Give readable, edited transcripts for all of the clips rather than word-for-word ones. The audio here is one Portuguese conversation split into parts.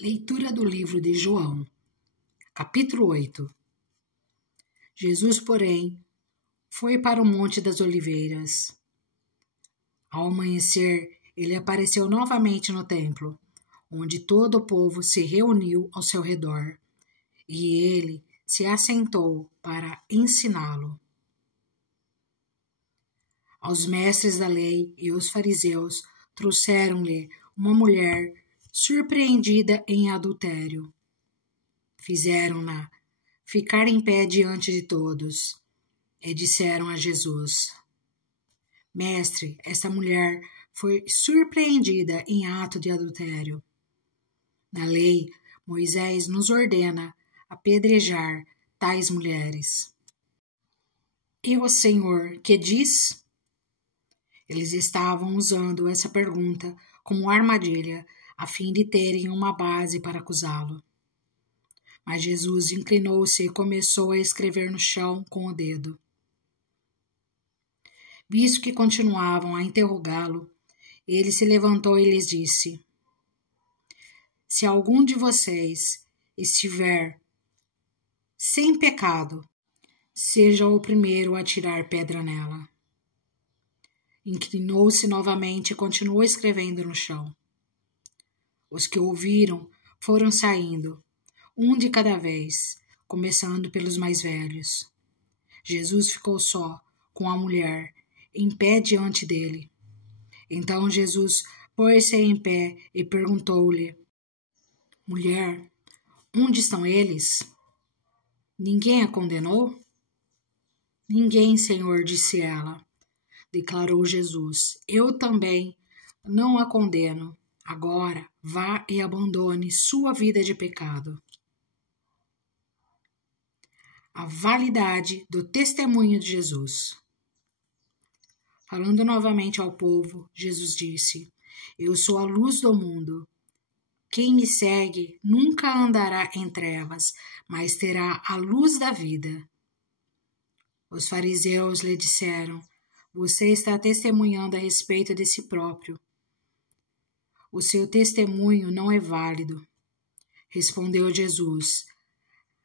Leitura do livro de João, capítulo 8. Jesus, porém, foi para o Monte das Oliveiras. Ao amanhecer, ele apareceu novamente no templo, onde todo o povo se reuniu ao seu redor, e ele se assentou para ensiná-lo. Aos mestres da lei e os fariseus trouxeram-lhe uma mulher surpreendida em adultério. Fizeram-na ficar em pé diante de todos e disseram a Jesus: Mestre, esta mulher foi surpreendida em ato de adultério. Na lei, Moisés nos ordena apedrejar tais mulheres. E o Senhor que diz? Eles estavam usando essa pergunta como armadilha, a fim de terem uma base para acusá-lo. Mas Jesus inclinou-se e começou a escrever no chão com o dedo. Visto que continuavam a interrogá-lo, ele se levantou e lhes disse: Se algum de vocês estiver sem pecado, seja o primeiro a tirar pedra nela. Inclinou-se novamente e continuou escrevendo no chão. Os que ouviram foram saindo, um de cada vez, começando pelos mais velhos. Jesus ficou só, com a mulher, em pé diante dele. Então Jesus pôs-se em pé e perguntou-lhe: Mulher, onde estão eles? Ninguém a condenou? Ninguém, Senhor, disse ela. Declarou Jesus: Eu também não a condeno. Agora vá e abandone sua vida de pecado. A validade do testemunho de Jesus. Falando novamente ao povo, Jesus disse: Eu sou a luz do mundo. Quem me segue nunca andará em trevas, mas terá a luz da vida. Os fariseus lhe disseram: Você está testemunhando a respeito de si próprio. O seu testemunho não é válido. Respondeu Jesus: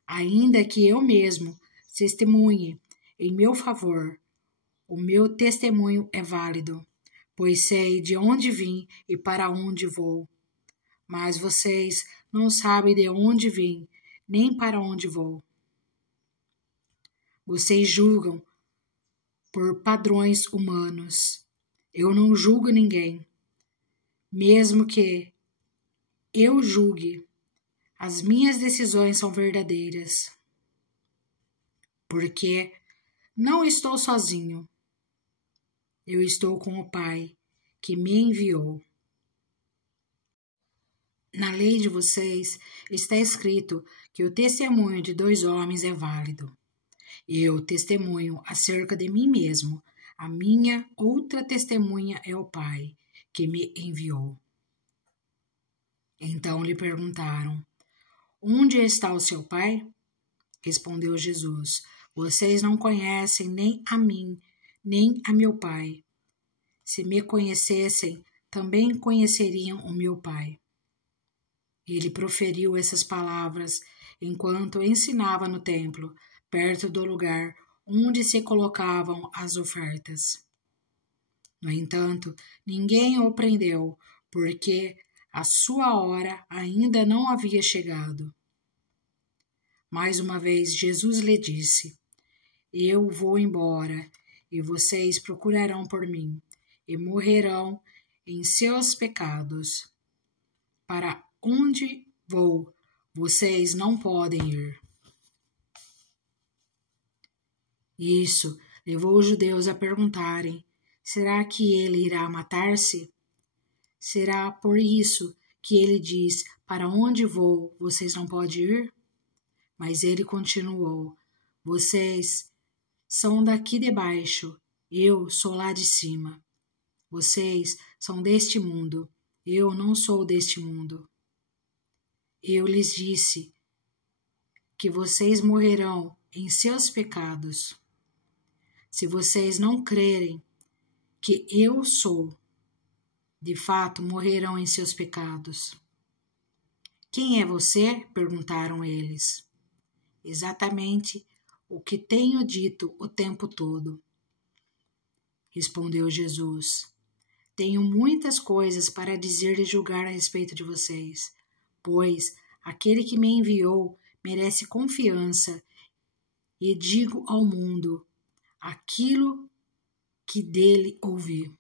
Ainda que eu mesmo testemunhe em meu favor, o meu testemunho é válido, pois sei de onde vim e para onde vou. Mas vocês não sabem de onde vim, nem para onde vou. Vocês julgam por padrões humanos. Eu não julgo ninguém. Mesmo que eu julgue, as minhas decisões são verdadeiras. Porque não estou sozinho. Eu estou com o Pai que me enviou. Na lei de vocês está escrito que o testemunho de 2 homens é válido. Eu testemunho acerca de mim mesmo. A minha outra testemunha é o Pai que me enviou. Então lhe perguntaram: Onde está o seu Pai? Respondeu Jesus: Vocês não conhecem nem a mim, nem a meu Pai. Se me conhecessem, também conheceriam o meu Pai. Ele proferiu essas palavras enquanto ensinava no templo, perto do lugar onde se colocavam as ofertas. No entanto, ninguém o prendeu, porque a sua hora ainda não havia chegado. Mais uma vez, Jesus lhe disse: Eu vou embora, e vocês procurarão por mim, e morrerão em seus pecados. Para onde vou, vocês não podem ir. Isso levou os judeus a perguntarem: Será que ele irá matar-se? Será por isso que ele diz: Para onde vou, vocês não podem ir? Mas ele continuou: Vocês são daqui de baixo, eu sou lá de cima. Vocês são deste mundo, eu não sou deste mundo. Eu lhes disse que vocês morrerão em seus pecados. Se vocês não crerem que eu sou, de fato morrerão em seus pecados. Quem é você? Perguntaram eles. Exatamente o que tenho dito o tempo todo, respondeu Jesus. Tenho muitas coisas para dizer e julgar a respeito de vocês, pois aquele que me enviou merece confiança, e digo ao mundo aquilo que dele ouvi.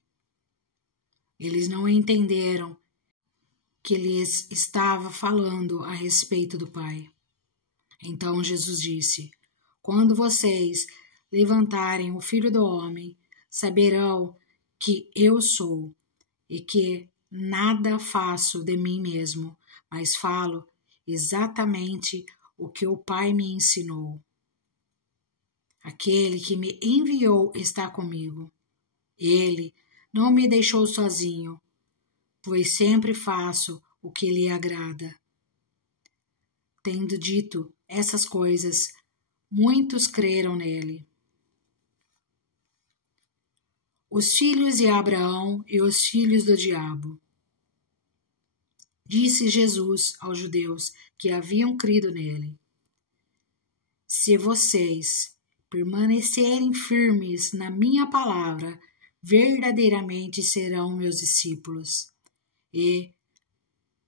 Eles não entenderam que lhes estava falando a respeito do Pai. Então Jesus disse: quando vocês levantarem o Filho do Homem, saberão que eu sou, e que nada faço de mim mesmo, mas falo exatamente o que o Pai me ensinou. Aquele que me enviou está comigo. Ele não me deixou sozinho, pois sempre faço o que lhe agrada. Tendo dito essas coisas, muitos creram nele. Os filhos de Abraão e os filhos do diabo. Disse Jesus aos judeus que haviam crido nele: se vocês permanecerem firmes na minha palavra, verdadeiramente serão meus discípulos, e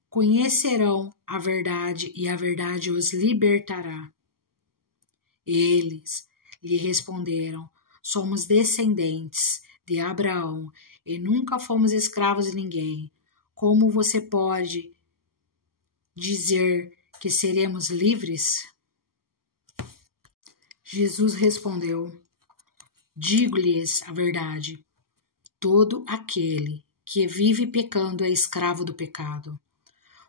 conhecerão a verdade, e a verdade os libertará. Eles lhe responderam: somos descendentes de Abraão e nunca fomos escravos de ninguém. Como você pode dizer que seremos livres? Jesus respondeu: digo-lhes a verdade. Todo aquele que vive pecando é escravo do pecado.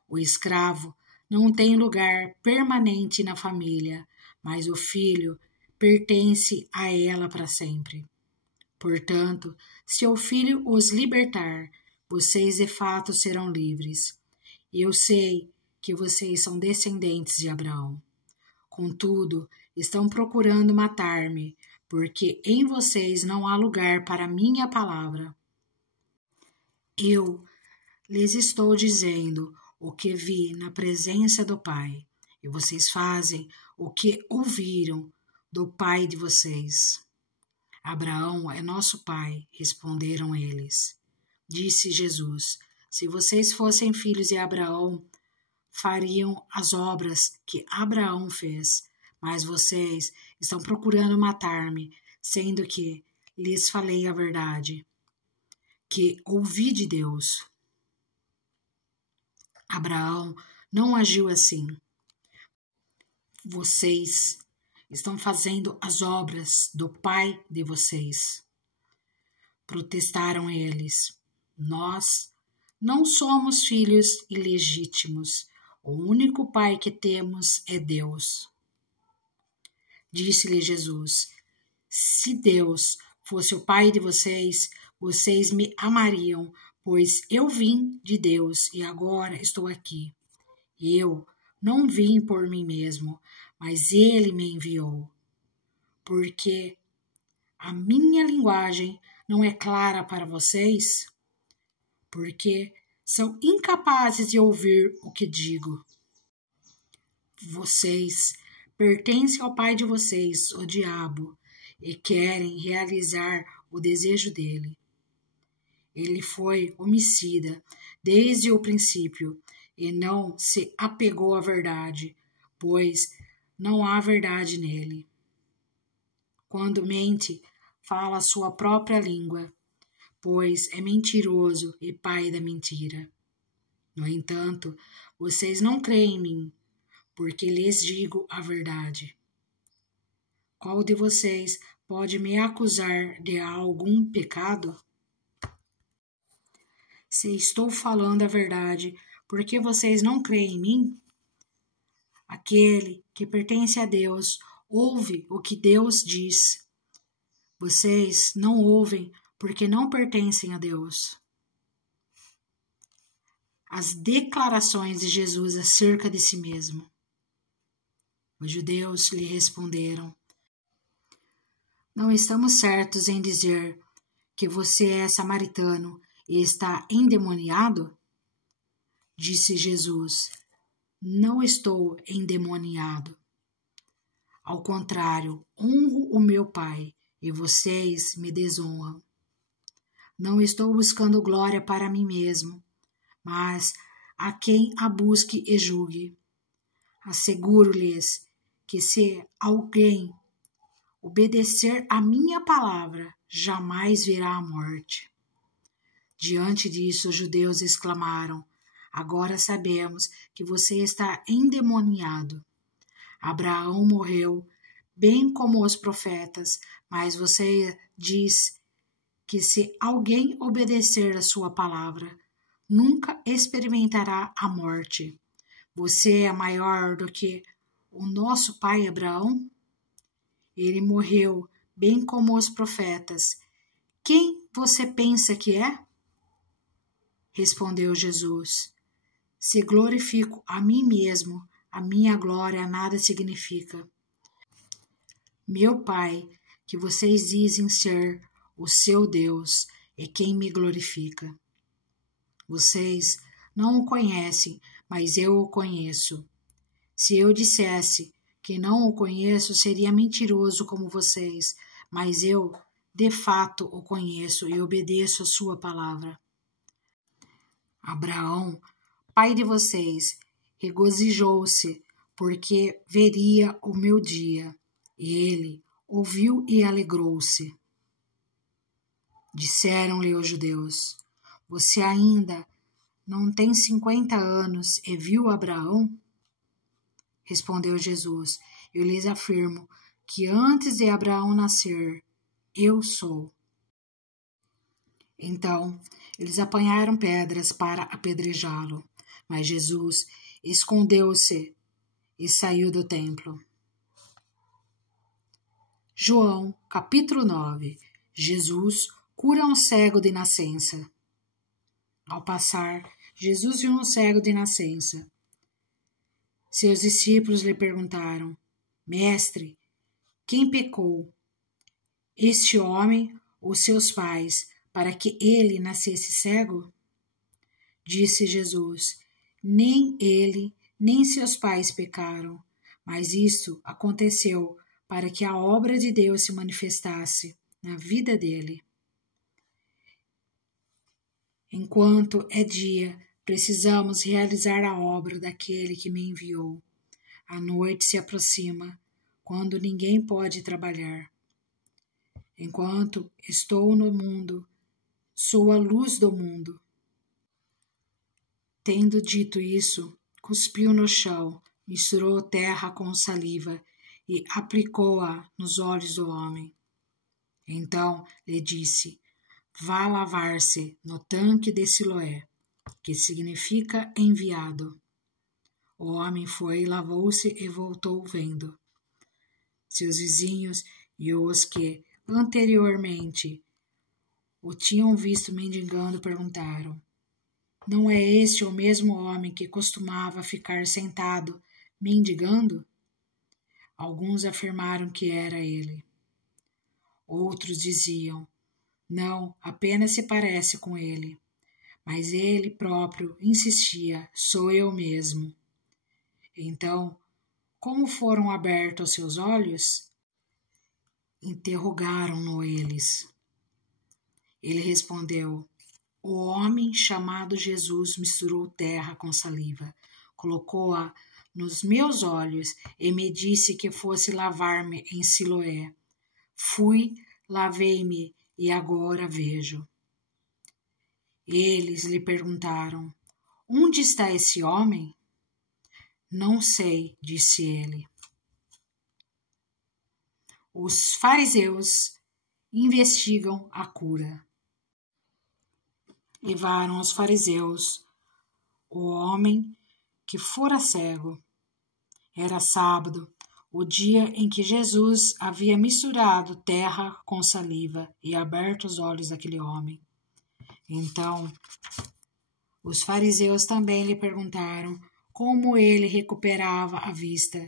O escravo não tem lugar permanente na família, mas o filho pertence a ela para sempre. Portanto, se o filho os libertar, vocês de fato serão livres. Eu sei que vocês são descendentes de Abraão. Contudo, estão procurando matar-me, porque em vocês não há lugar para a minha palavra. Eu lhes estou dizendo o que vi na presença do Pai, e vocês fazem o que ouviram do pai de vocês. Abraão é nosso pai, responderam eles. Disse Jesus: se vocês fossem filhos de Abraão, fariam as obras que Abraão fez, mas vocês estão procurando matar-me, sendo que lhes falei a verdade, que ouvi de Deus. Abraão não agiu assim. Vocês estão fazendo as obras do pai de vocês. Protestaram eles. Nós não somos filhos ilegítimos. O único pai que temos é Deus. Disse-lhe Jesus: se Deus fosse o pai de vocês, vocês me amariam, pois eu vim de Deus e agora estou aqui. Eu não vim por mim mesmo, mas ele me enviou. Porque a minha linguagem não é clara para vocês? Porque são incapazes de ouvir o que digo. Vocês pertencem ao pai de vocês, o diabo, e querem realizar o desejo dele. Ele foi homicida desde o princípio e não se apegou à verdade, pois não há verdade nele. Quando mente, fala a sua própria língua, pois é mentiroso e pai da mentira. No entanto, vocês não creem em mim, porque lhes digo a verdade. Qual de vocês pode me acusar de algum pecado? Se estou falando a verdade, por que vocês não creem em mim? Aquele que pertence a Deus ouve o que Deus diz. Vocês não ouvem porque não pertencem a Deus. As declarações de Jesus acerca de si mesmo. Os judeus lhe responderam: não estamos certos em dizer que você é samaritano e está endemoniado? Disse Jesus: não estou endemoniado. Ao contrário, honro o meu Pai e vocês me desonram. Não estou buscando glória para mim mesmo, mas a quem a busque e julgue. Asseguro-lhes que se alguém obedecer à minha palavra, jamais virá a morte. Diante disso, os judeus exclamaram: agora sabemos que você está endemoniado. Abraão morreu, bem como os profetas, mas você diz que se alguém obedecer a sua palavra, nunca experimentará a morte. Você é maior do que o nosso pai Abraão? Ele morreu, bem como os profetas. Quem você pensa que é? Respondeu Jesus: se glorifico a mim mesmo, a minha glória nada significa. Meu Pai, que vocês dizem ser o seu Deus, é quem me glorifica. Vocês não o conhecem, mas eu o conheço. Se eu dissesse que não o conheço, seria mentiroso como vocês, mas eu, de fato, o conheço e obedeço a sua palavra. Abraão, pai de vocês, regozijou-se, porque veria o meu dia. E ele ouviu e alegrou-se. Disseram-lhe os judeus: você ainda não tem 50 anos e viu Abraão? Respondeu Jesus: eu lhes afirmo que antes de Abraão nascer, eu sou. Então, eles apanharam pedras para apedrejá-lo, mas Jesus escondeu-se e saiu do templo. João, capítulo 9. Jesus cura um cego de nascença. Ao passar, Jesus viu um cego de nascença. Seus discípulos lhe perguntaram: Mestre, quem pecou, este homem ou seus pais, para que ele nascesse cego? Disse Jesus: nem ele, nem seus pais pecaram, mas isto aconteceu para que a obra de Deus se manifestasse na vida dele. Enquanto é dia, precisamos realizar a obra daquele que me enviou. A noite se aproxima, quando ninguém pode trabalhar. Enquanto estou no mundo, sou a luz do mundo. Tendo dito isso, cuspiu no chão, misturou terra com saliva e aplicou-a nos olhos do homem. Então lhe disse: vá lavar-se no tanque de Siloé, que significa enviado. O homem foi, lavou-se e voltou vendo. Seus vizinhos e os que anteriormente o tinham visto mendigando perguntaram: não é este o mesmo homem que costumava ficar sentado mendigando? Alguns afirmaram que era ele. Outros diziam: não, apenas se parece com ele. Mas ele próprio insistia: sou eu mesmo. Então, como foram abertos seus olhos? Interrogaram-no eles. Ele respondeu: o homem chamado Jesus misturou terra com saliva, colocou-a nos meus olhos e me disse que fosse lavar-me em Siloé. Fui, lavei-me e agora vejo. Eles lhe perguntaram: onde está esse homem? Não sei, disse ele. Os fariseus investigam a cura. Levaram aos fariseus o homem que fora cego. Era sábado, o dia em que Jesus havia misturado terra com saliva e aberto os olhos daquele homem. Então, os fariseus também lhe perguntaram como ele recuperava a vista.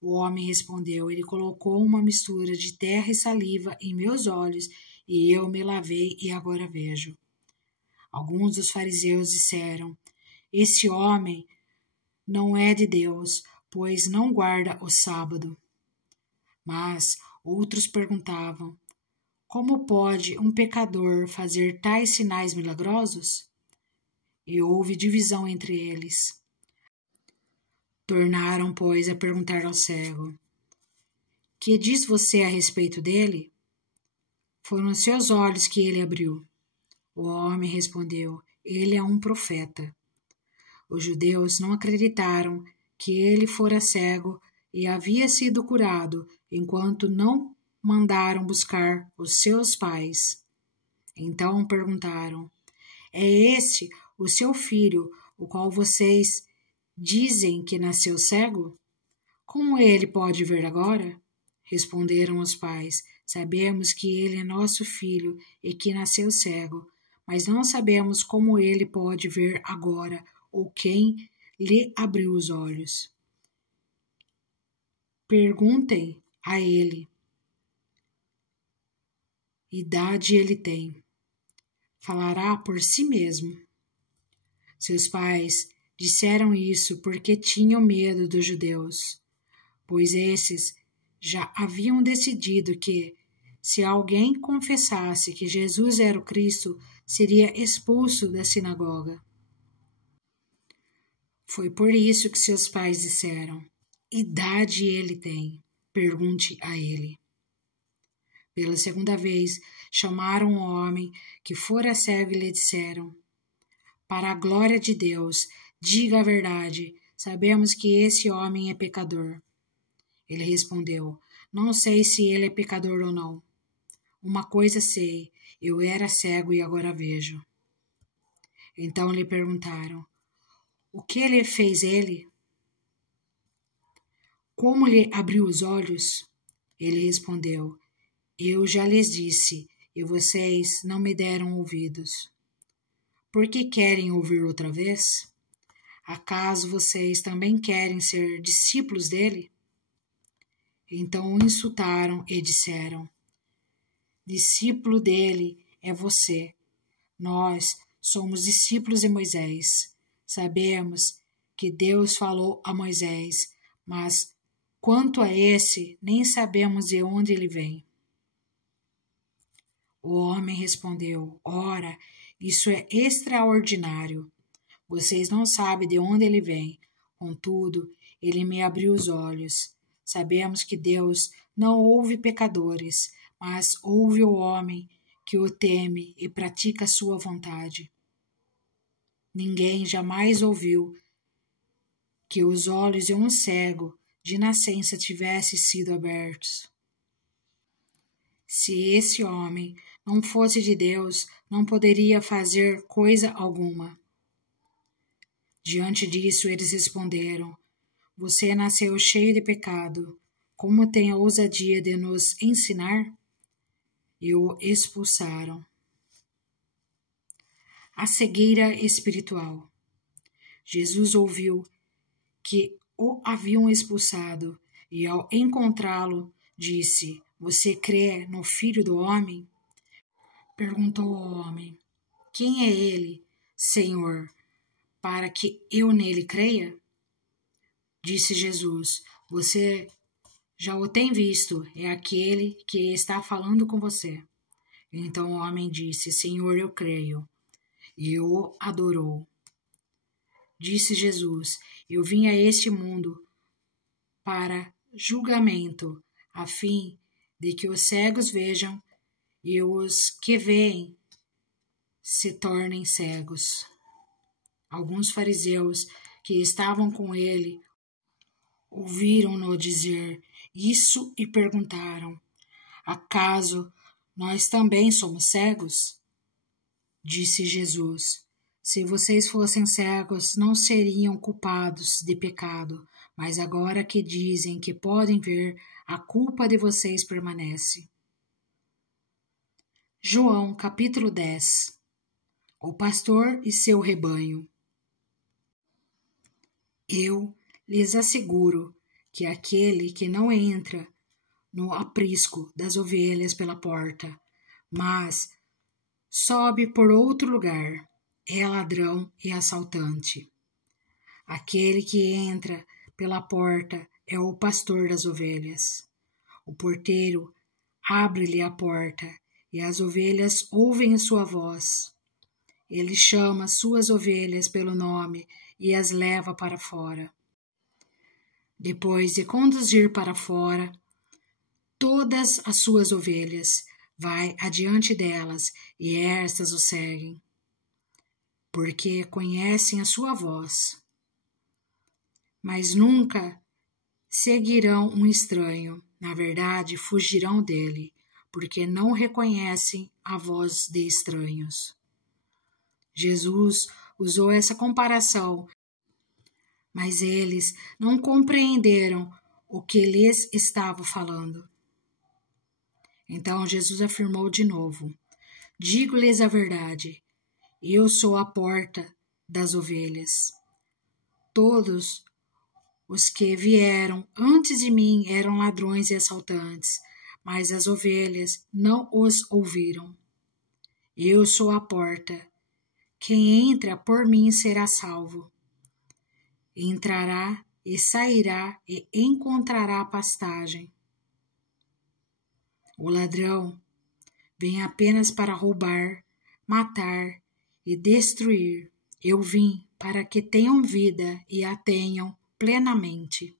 O homem respondeu: ele colocou uma mistura de terra e saliva em meus olhos e eu me lavei e agora vejo. Alguns dos fariseus disseram: esse homem não é de Deus, pois não guarda o sábado. Mas outros perguntavam: como pode um pecador fazer tais sinais milagrosos? E houve divisão entre eles. Tornaram, pois, a perguntar ao cego: que diz você a respeito dele? Foram seus olhos que ele abriu. O homem respondeu: ele é um profeta. Os judeus não acreditaram que ele fora cego e havia sido curado, enquanto não mandaram buscar os seus pais. Então perguntaram: é este o seu filho, o qual vocês dizem que nasceu cego? Como ele pode ver agora? Responderam os pais: sabemos que ele é nosso filho e que nasceu cego, mas não sabemos como ele pode ver agora ou quem lhe abriu os olhos. Perguntem a ele. Idade ele tem. Falará por si mesmo. Seus pais disseram isso porque tinham medo dos judeus, pois esses já haviam decidido que, se alguém confessasse que Jesus era o Cristo, seria expulso da sinagoga. Foi por isso que seus pais disseram: idade ele tem, pergunte a ele. Pela segunda vez, chamaram o homem que fora cego e lhe disseram: para a glória de Deus, diga a verdade, sabemos que esse homem é pecador. Ele respondeu: não sei se ele é pecador ou não. Uma coisa sei, eu era cego e agora vejo. Então lhe perguntaram: o que lhe fez ele? Como lhe abriu os olhos? Ele respondeu: eu já lhes disse, e vocês não me deram ouvidos. Por que querem ouvir outra vez? Acaso vocês também querem ser discípulos dele? Então o insultaram e disseram: discípulo dele é você. Nós somos discípulos de Moisés. Sabemos que Deus falou a Moisés, mas quanto a esse, nem sabemos de onde ele vem. O homem respondeu: ora, isso é extraordinário. Vocês não sabem de onde ele vem. Contudo, ele me abriu os olhos. Sabemos que Deus não ouve pecadores, mas ouve o homem que o teme e pratica a sua vontade. Ninguém jamais ouviu que os olhos de um cego de nascença tivessem sido abertos. Se esse homem não fosse de Deus, não poderia fazer coisa alguma. Diante disso, eles responderam: você nasceu cheio de pecado. Como tem a ousadia de nos ensinar? E o expulsaram. A cegueira espiritual. Jesus ouviu que o haviam expulsado e, ao encontrá-lo, disse: você crê no Filho do Homem? Perguntou o homem: quem é ele, Senhor, para que eu nele creia? Disse Jesus: você já o tem visto, é aquele que está falando com você. Então o homem disse: Senhor, eu creio. E o adorou. Disse Jesus: eu vim a este mundo para julgamento, a fim de que os cegos vejam e os que veem se tornem cegos. Alguns fariseus que estavam com ele ouviram-no dizer isso e perguntaram: acaso nós também somos cegos? Disse Jesus: se vocês fossem cegos, não seriam culpados de pecado, mas agora que dizem que podem ver, a culpa de vocês permanece. João, capítulo 10. O pastor e seu rebanho. Eu lhes asseguro que aquele que não entra no aprisco das ovelhas pela porta, mas sobe por outro lugar, é ladrão e assaltante. Aquele que entra pela porta é o pastor das ovelhas. O porteiro abre-lhe a porta e as ovelhas ouvem a sua voz. Ele chama suas ovelhas pelo nome e as leva para fora. Depois de conduzir para fora todas as suas ovelhas, vai adiante delas e estas o seguem, porque conhecem a sua voz. Mas nunca seguirão um estranho, na verdade fugirão dele, porque não reconhecem a voz de estranhos. Jesus usou essa comparação, mas eles não compreenderam o que lhes estava falando. Então Jesus afirmou de novo: digo-lhes a verdade, eu sou a porta das ovelhas. Todos os que vieram antes de mim eram ladrões e assaltantes, mas as ovelhas não os ouviram. Eu sou a porta. Quem entra por mim será salvo. Entrará e sairá e encontrará pastagem. O ladrão vem apenas para roubar, matar e destruir. Eu vim para que tenham vida e a tenham plenamente.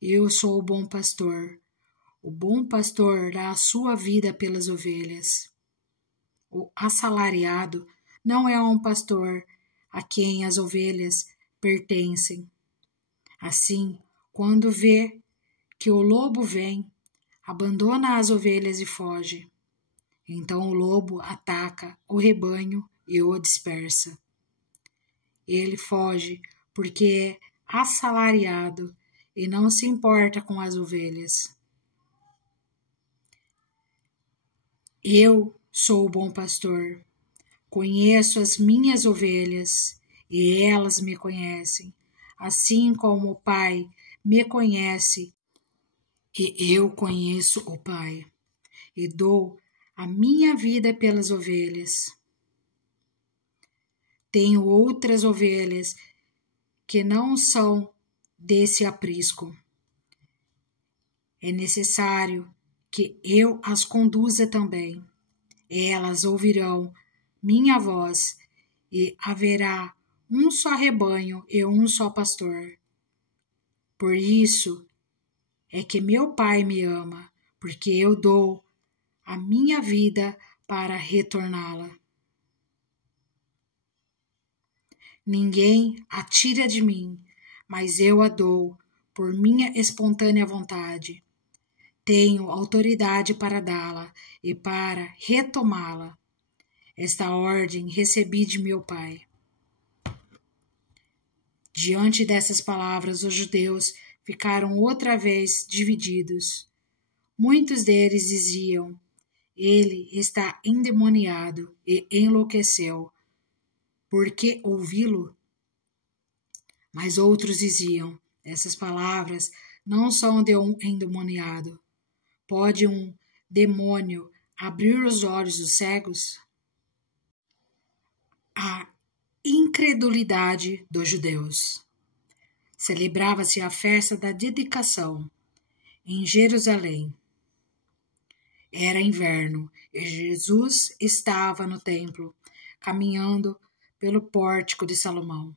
Eu sou o bom pastor. O bom pastor dá a sua vida pelas ovelhas. O assalariado não é um pastor a quem as ovelhas pertencem. Assim, quando vê que o lobo vem, abandona as ovelhas e foge. Então o lobo ataca o rebanho e o dispersa. Ele foge porque é assalariado e não se importa com as ovelhas. Eu sou o bom pastor. Conheço as minhas ovelhas e elas me conhecem, assim como o Pai me conhece e eu conheço o Pai, e dou a minha vida pelas ovelhas. Tenho outras ovelhas que não são desse aprisco. É necessário que eu as conduza também. Elas ouvirão minha voz e haverá um só rebanho e um só pastor. Por isso é que meu Pai me ama, porque eu dou a minha vida para retorná-la. Ninguém a tira de mim, mas eu a dou por minha espontânea vontade. Tenho autoridade para dá-la e para retomá-la. Esta ordem recebi de meu Pai. Diante dessas palavras, os judeus ficaram outra vez divididos. Muitos deles diziam: ele está endemoniado e enlouqueceu. Por que ouvi-lo? Mas outros diziam: essas palavras não são de um endemoniado. Pode um demônio abrir os olhos dos cegos? A incredulidade dos judeus. Celebrava-se a festa da dedicação em Jerusalém. Era inverno e Jesus estava no templo, caminhando pelo pórtico de Salomão.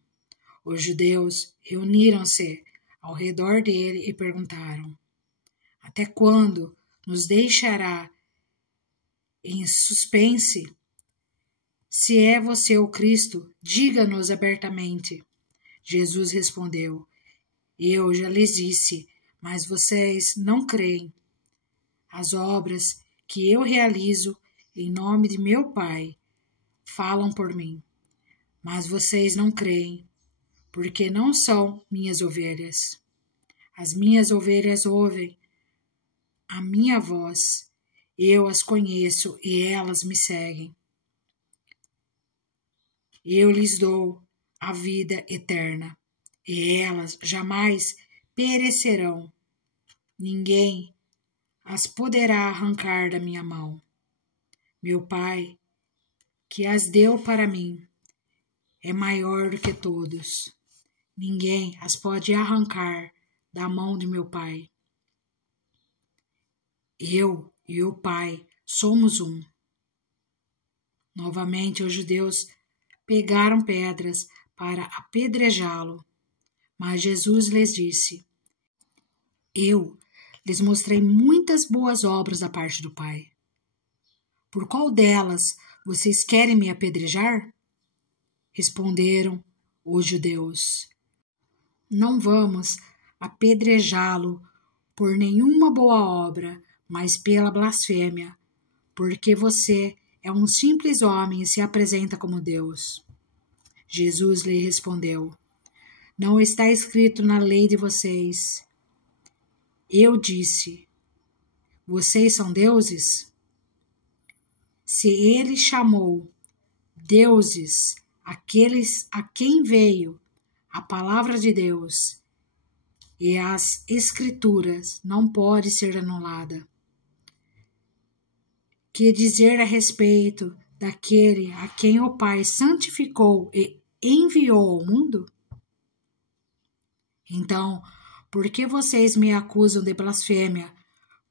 Os judeus reuniram-se ao redor dele e perguntaram: até quando nos deixará em suspense? Se é você o Cristo, diga-nos abertamente. Jesus respondeu: eu já lhes disse, mas vocês não creem. As obras que eu realizo em nome de meu Pai falam por mim, mas vocês não creem, porque não são minhas ovelhas. As minhas ovelhas ouvem a minha voz, eu as conheço e elas me seguem. Eu lhes dou a vida eterna, e elas jamais perecerão. Ninguém as poderá arrancar da minha mão. Meu Pai, que as deu para mim, é maior do que todos. Ninguém as pode arrancar da mão de meu Pai. Eu e o Pai somos um. Novamente os judeus pegaram pedras para apedrejá-lo, mas Jesus lhes disse: Eu lhes mostrei muitas boas obras da parte do Pai. Por qual delas vocês querem me apedrejar? Responderam os judeus: Não vamos apedrejá-lo por nenhuma boa obra, mas pela blasfêmia, porque você é um simples homem e se apresenta como Deus. Jesus lhe respondeu: Não está escrito na lei de vocês. Eu disse: Vocês são deuses? Se ele chamou deuses aqueles a quem veio a palavra de Deus, e as Escrituras não pode ser anulada. Que dizer a respeito daquele a quem o Pai santificou e enviou ao mundo? Então, por que vocês me acusam de blasfêmia?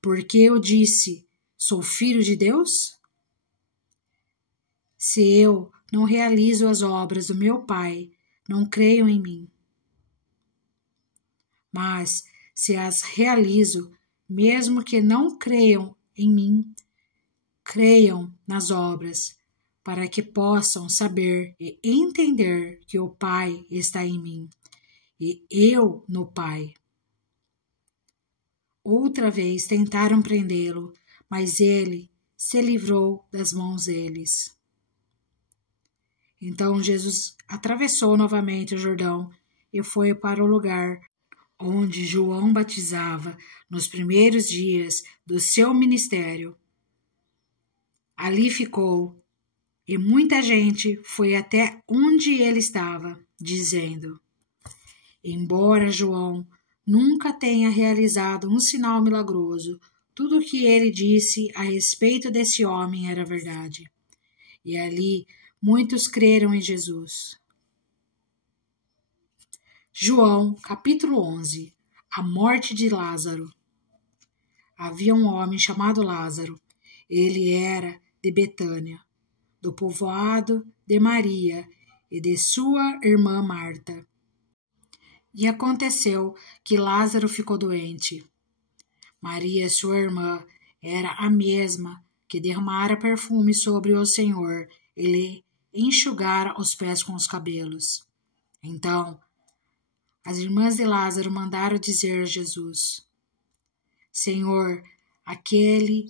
Porque eu disse, sou filho de Deus? Se eu não realizo as obras do meu Pai, não creiam em mim. Mas, se as realizo, mesmo que não creiam em mim, creiam nas obras, para que possam saber e entender que o Pai está em mim, e eu no Pai. Outra vez tentaram prendê-lo, mas ele se livrou das mãos deles. Então Jesus atravessou novamente o Jordão e foi para o lugar onde João batizava nos primeiros dias do seu ministério. Ali ficou, e muita gente foi até onde ele estava, dizendo: Embora João nunca tenha realizado um sinal milagroso, tudo o que ele disse a respeito desse homem era verdade. E ali muitos creram em Jesus. João, capítulo 11. A morte de Lázaro. Havia um homem chamado Lázaro. Ele era de Betânia, do povoado de Maria e de sua irmã Marta. E aconteceu que Lázaro ficou doente. Maria, sua irmã, era a mesma que derramara perfume sobre o Senhor e lhe enxugara os pés com os cabelos. Então, as irmãs de Lázaro mandaram dizer a Jesus: Senhor, aquele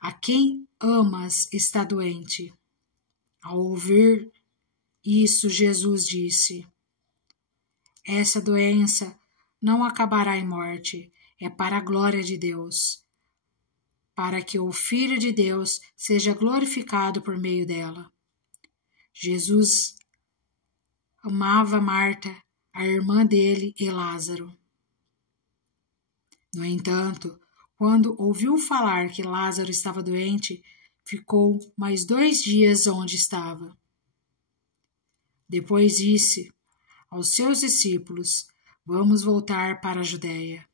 a quem amas está doente. Ao ouvir isso, Jesus disse: Essa doença não acabará em morte, é para a glória de Deus, para que o Filho de Deus seja glorificado por meio dela. Jesus amava Marta, a irmã dele, e Lázaro. No entanto, quando ouviu falar que Lázaro estava doente, ficou mais 2 dias onde estava. Depois disse aos seus discípulos: Vamos voltar para a Judéia.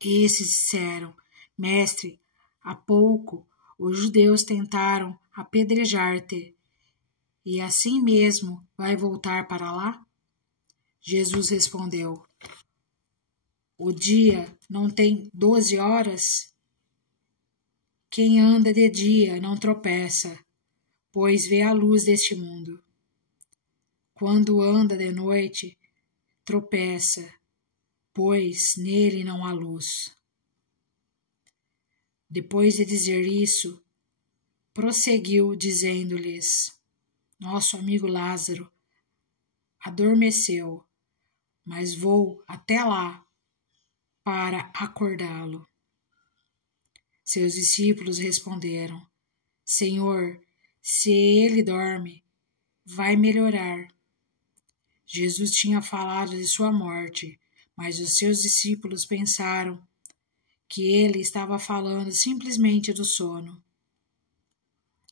Esses disseram: Mestre, há pouco os judeus tentaram apedrejar-te, e assim mesmo vai voltar para lá? Jesus respondeu: O dia não tem 12 horas? Quem anda de dia não tropeça, pois vê a luz deste mundo. Quando anda de noite, tropeça, pois nele não há luz. Depois de dizer isso, prosseguiu dizendo-lhes: Nosso amigo Lázaro adormeceu, mas vou até lá para acordá-lo. Seus discípulos responderam: Senhor, se ele dorme, vai melhorar. Jesus tinha falado de sua morte, mas os seus discípulos pensaram que ele estava falando simplesmente do sono.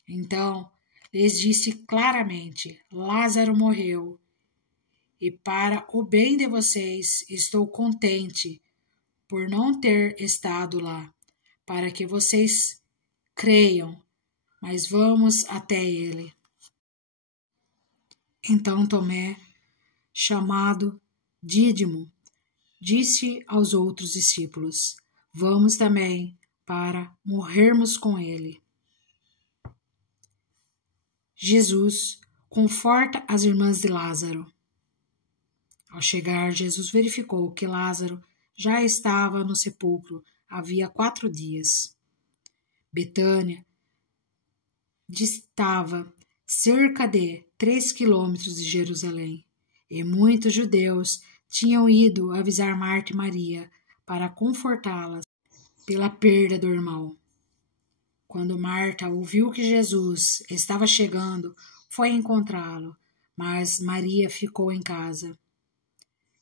Então lhes disse claramente: Lázaro morreu, e para o bem de vocês estou contente por não ter estado lá, para que vocês creiam, mas vamos até ele. Então Tomé, chamado Dídimo, disse aos outros discípulos: Vamos também, para morrermos com ele. Jesus conforta as irmãs de Lázaro. Ao chegar, Jesus verificou que Lázaro já estava no sepulcro havia 4 dias. Betânia distava cerca de 3 quilômetros de Jerusalém, e muitos judeus tinham ido avisar Marta e Maria para confortá-las pela perda do irmão. Quando Marta ouviu que Jesus estava chegando, foi encontrá-lo, mas Maria ficou em casa.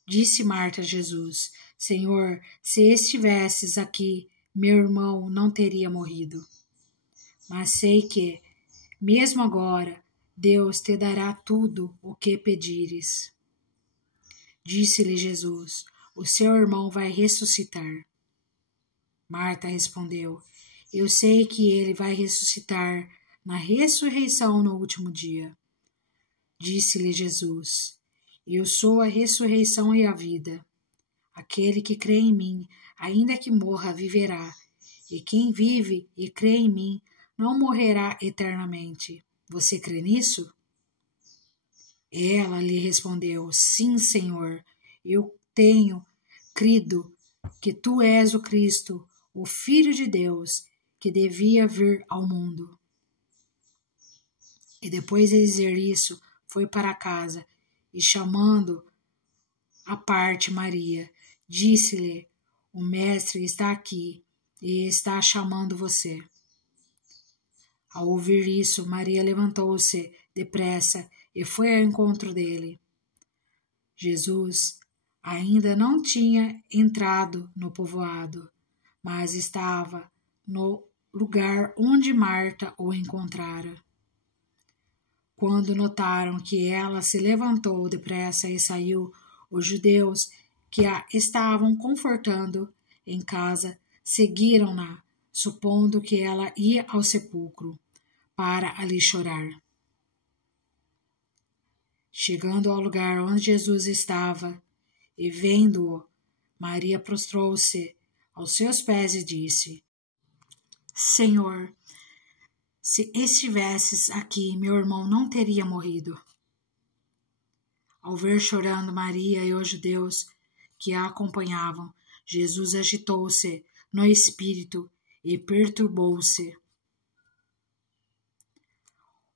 Disse Marta a Jesus: Senhor, se estivesses aqui, meu irmão não teria morrido. Mas sei que, mesmo agora, Deus te dará tudo o que pedires. Disse-lhe Jesus: O seu irmão vai ressuscitar. Marta respondeu: Eu sei que ele vai ressuscitar na ressurreição no último dia. Disse-lhe Jesus: Eu sou a ressurreição e a vida. Aquele que crê em mim, ainda que morra, viverá. E quem vive e crê em mim, não morrerá eternamente. Você crê nisso? Ela lhe respondeu: Sim, Senhor, eu tenho crido que tu és o Cristo, o Filho de Deus, que devia vir ao mundo. E depois de dizer isso, foi para casa e, chamando à parte Maria, disse-lhe: O Mestre está aqui e está chamando você. Ao ouvir isso, Maria levantou-se depressa e foi ao encontro dele. Jesus ainda não tinha entrado no povoado, mas estava no lugar onde Marta o encontrara. Quando notaram que ela se levantou depressa e saiu, os judeus que a estavam confortando em casa seguiram-na, supondo que ela ia ao sepulcro para ali chorar. Chegando ao lugar onde Jesus estava e vendo-o, Maria prostrou-se aos seus pés e disse: Senhor, se estivesses aqui, meu irmão não teria morrido. Ao ver chorando Maria e os judeus que a acompanhavam, Jesus agitou-se no espírito e perturbou-se.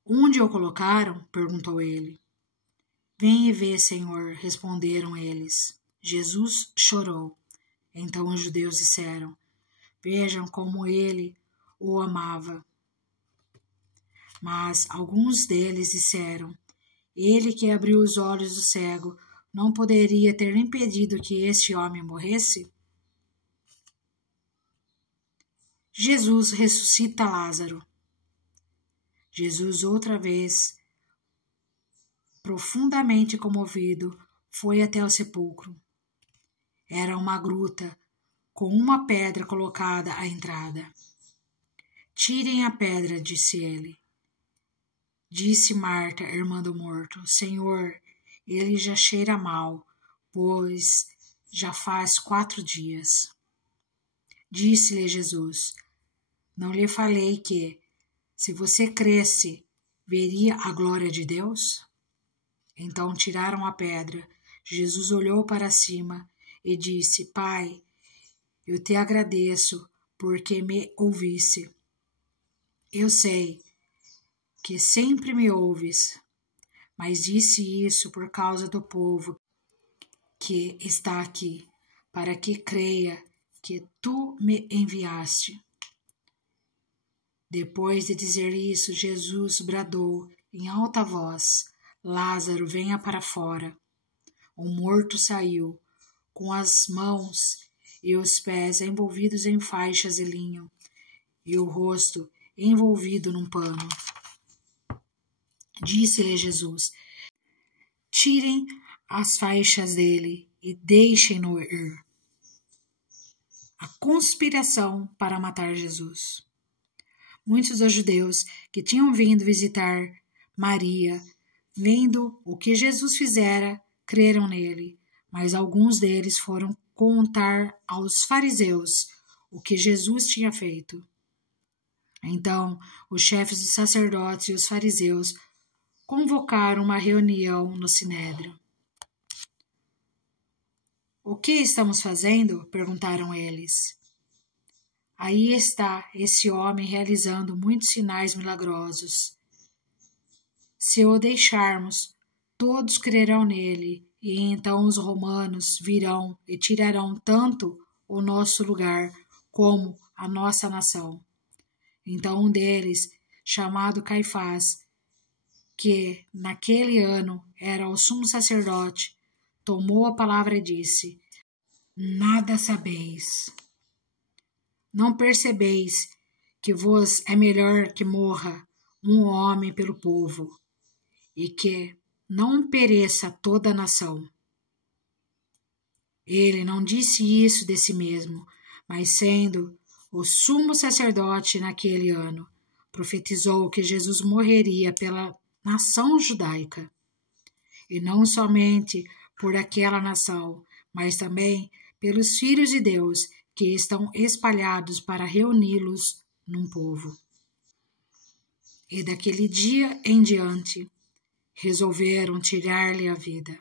Onde o colocaram? Perguntou ele. Vem e vê, Senhor, responderam eles. Jesus chorou. Então os judeus disseram: Vejam como ele o amava. Mas alguns deles disseram: Ele que abriu os olhos do cego não poderia ter impedido que este homem morresse? Jesus ressuscita Lázaro. Jesus, outra vez, profundamente comovido, foi até o sepulcro. Era uma gruta com uma pedra colocada à entrada. Tirem a pedra, disse ele. Disse Marta, irmã do morto: Senhor, ele já cheira mal, pois já faz 4 dias. Disse-lhe Jesus: Não lhe falei que, se você cresce, veria a glória de Deus? Então tiraram a pedra. Jesus olhou para cima e disse: Pai, eu te agradeço porque me ouviste. Eu sei que sempre me ouves, mas disse isso por causa do povo que está aqui, para que creia que tu me enviaste. Depois de dizer isso, Jesus bradou em alta voz: Lázaro, venha para fora. O morto saiu, com as mãos e os pés envolvidos em faixas de linho, e o rosto envolvido num pano. Disse-lhe Jesus: tirem as faixas dele e deixem-no ir. A conspiração para matar Jesus. Muitos dos judeus que tinham vindo visitar Maria, vendo o que Jesus fizera, creram nele, mas alguns deles foram contar aos fariseus o que Jesus tinha feito. Então, os chefes dos sacerdotes e os fariseus convocaram uma reunião no Sinédrio. O que estamos fazendo? Perguntaram eles. Aí está esse homem realizando muitos sinais milagrosos. Se o deixarmos, todos crerão nele, e então os romanos virão e tirarão tanto o nosso lugar como a nossa nação. Então um deles, chamado Caifás, que naquele ano era o sumo sacerdote, tomou a palavra e disse: nada sabeis. Não percebeis que vos é melhor que morra um homem pelo povo, e que não pereça toda a nação. Ele não disse isso de si mesmo, mas sendo o sumo sacerdote naquele ano, profetizou que Jesus morreria pela nação judaica, e não somente por aquela nação, mas também pelos filhos de Deus que estão espalhados para reuni-los num povo. E daquele dia em diante, resolveram tirar-lhe a vida.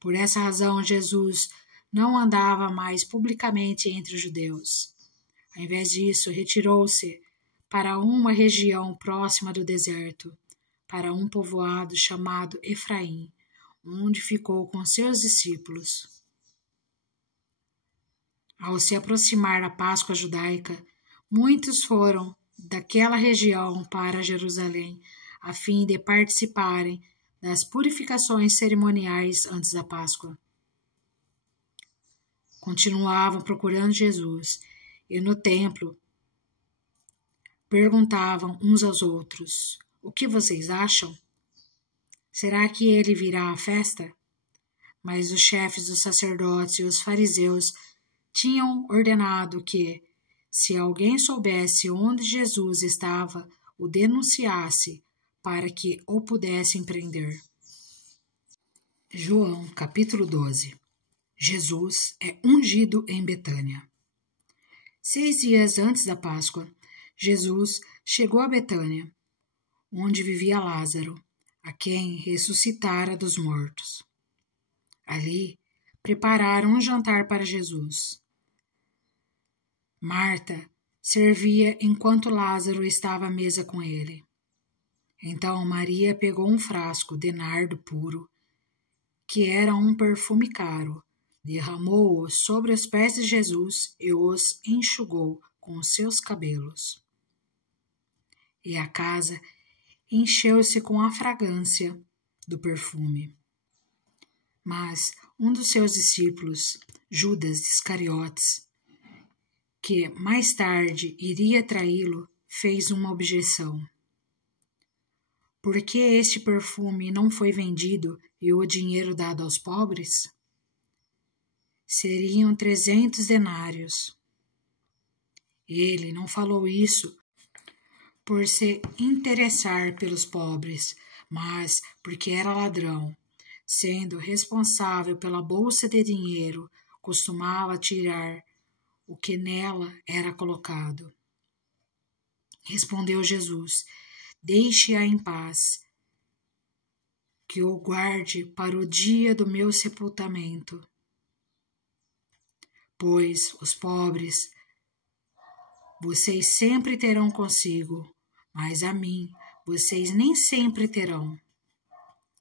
Por essa razão, Jesus não andava mais publicamente entre os judeus. Ao invés disso, retirou-se para uma região próxima do deserto, para um povoado chamado Efraim, onde ficou com seus discípulos. Ao se aproximar a Páscoa judaica, muitos foram daquela região para Jerusalém, a fim de participarem das purificações cerimoniais antes da Páscoa. Continuavam procurando Jesus, e no templo perguntavam uns aos outros: o que vocês acham? Será que ele virá à festa? Mas os chefes dos sacerdotes e os fariseus tinham ordenado que, se alguém soubesse onde Jesus estava, o denunciasse para que o pudessem prender. João, capítulo 12. Jesus é ungido em Betânia. 6 dias antes da Páscoa, Jesus chegou a Betânia, onde vivia Lázaro, a quem ressuscitara dos mortos. Ali prepararam um jantar para Jesus. Marta servia enquanto Lázaro estava à mesa com ele. Então Maria pegou um frasco de nardo puro, que era um perfume caro, derramou-o sobre os pés de Jesus e os enxugou com os seus cabelos. E a casa encheu-se com a fragrância do perfume. Mas um dos seus discípulos, Judas Iscariotes, que mais tarde iria traí-lo, fez uma objeção. Por que este perfume não foi vendido e o dinheiro dado aos pobres? Seriam 300 denários. Ele não falou isso por se interessar pelos pobres, mas porque era ladrão. Sendo responsável pela bolsa de dinheiro, costumava tirar o que nela era colocado. Respondeu Jesus: deixe-a em paz, que o guarde para o dia do meu sepultamento. Pois os pobres vocês sempre terão consigo, mas a mim vocês nem sempre terão.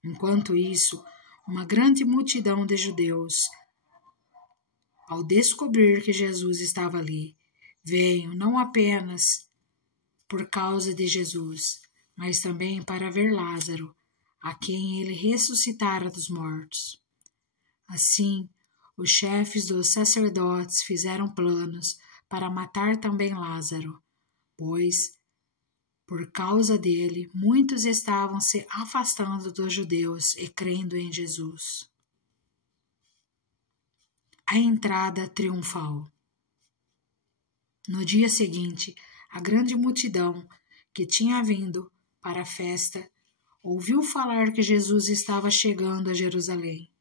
Enquanto isso, uma grande multidão de judeus, ao descobrir que Jesus estava ali, veio não apenas por causa de Jesus, mas também para ver Lázaro, a quem ele ressuscitara dos mortos. Assim, os chefes dos sacerdotes fizeram planos para matar também Lázaro, pois, Por causa dele, muitos estavam se afastando dos judeus e crendo em Jesus. A entrada triunfal. No dia seguinte, a grande multidão que tinha vindo para a festa ouviu falar que Jesus estava chegando a Jerusalém.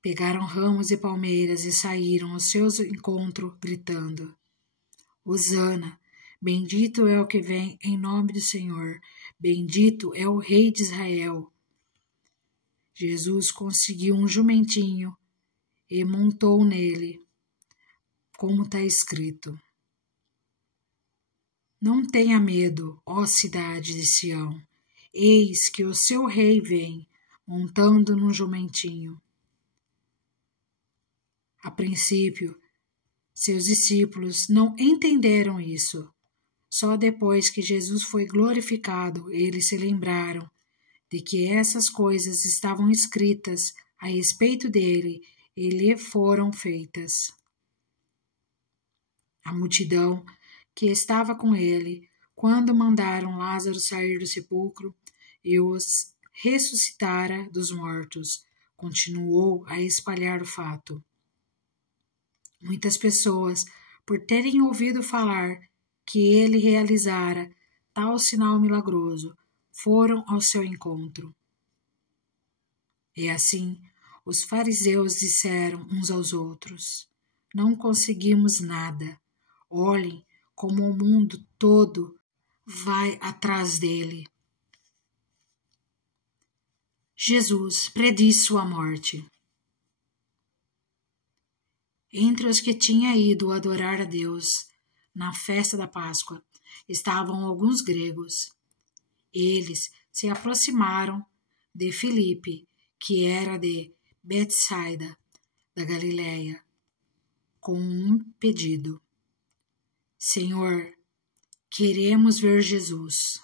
Pegaram ramos e palmeiras e saíram ao seu encontro, gritando: Hosana, bendito é o que vem em nome do Senhor, bendito é o Rei de Israel. Jesus conseguiu um jumentinho e montou nele, como está escrito: Não tenha medo, ó cidade de Sião, eis que o seu rei vem, montando num jumentinho. A princípio, seus discípulos não entenderam isso. Só depois que Jesus foi glorificado, eles se lembraram de que essas coisas estavam escritas a respeito dele e lhe foram feitas. A multidão que estava com ele, quando mandaram Lázaro sair do sepulcro e os ressuscitara dos mortos, continuou a espalhar o fato. Muitas pessoas, por terem ouvido falar que ele realizara tal sinal milagroso, foram ao seu encontro. E assim, os fariseus disseram uns aos outros: Não conseguimos nada. Olhem como o mundo todo vai atrás dele. Jesus prediz sua morte. Entre os que tinham ido adorar a Deus na festa da Páscoa estavam alguns gregos. Eles se aproximaram de Filipe, que era de Betsaida, da Galileia, com um pedido: Senhor, queremos ver Jesus.